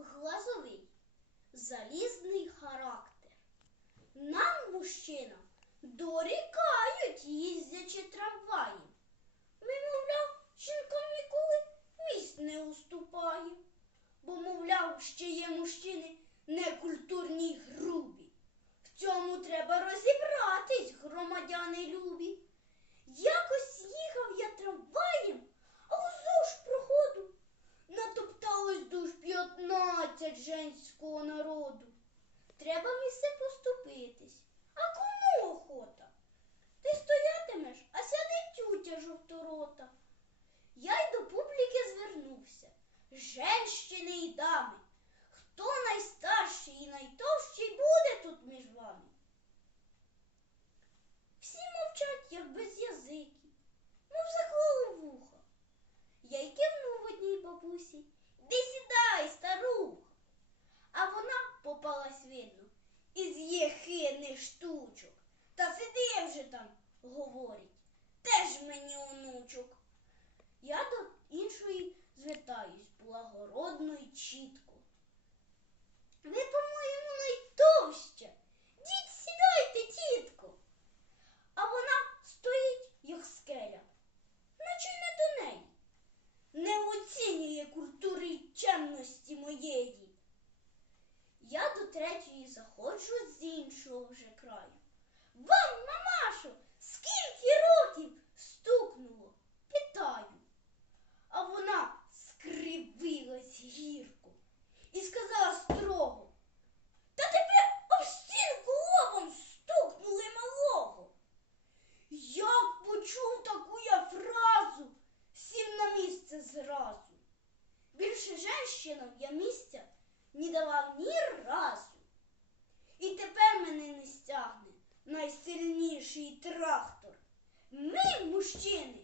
глазовий, залізний характер. Нам, мужчинам, дорікають, їздячи трамваєм. Ми, мовляв, жінкам ніколи місць не уступає, бо, мовляв, ще є мужчини женського народу. Треба місце поступитись. А кому охота? Ти стоятимеш, а сяде тютя жовторота. Я й до публіки звернувся. Женщини й дами. Хто найстарший і найтовщий буде тут між вами? Всі мовчать, як без язики, мов заклали вуха. Я й кивнув одній бабусі. Де із єхидних штучок. Та сиди вже там, говорить, теж мені онучок. Я до іншої звертаюсь благородно й чітко. Ви, по-моєму, найтовща. Діть сідайте, тітко. А вона стоїть, як скеля, наче й не до неї. Не оцінює культури й чемності моєї. Я до третьої заходжу з іншого вже краю. Вам, мамашо, скільки років стукнуло? Питаю. А вона скривилась гірко і сказала строго. Та тебе об стінку лобом стукнули малого. Як почув таку я фразу, сів на місце зразу. Більше женщинам я місця не давав ні найсильніший трактор. Ми, мужчини,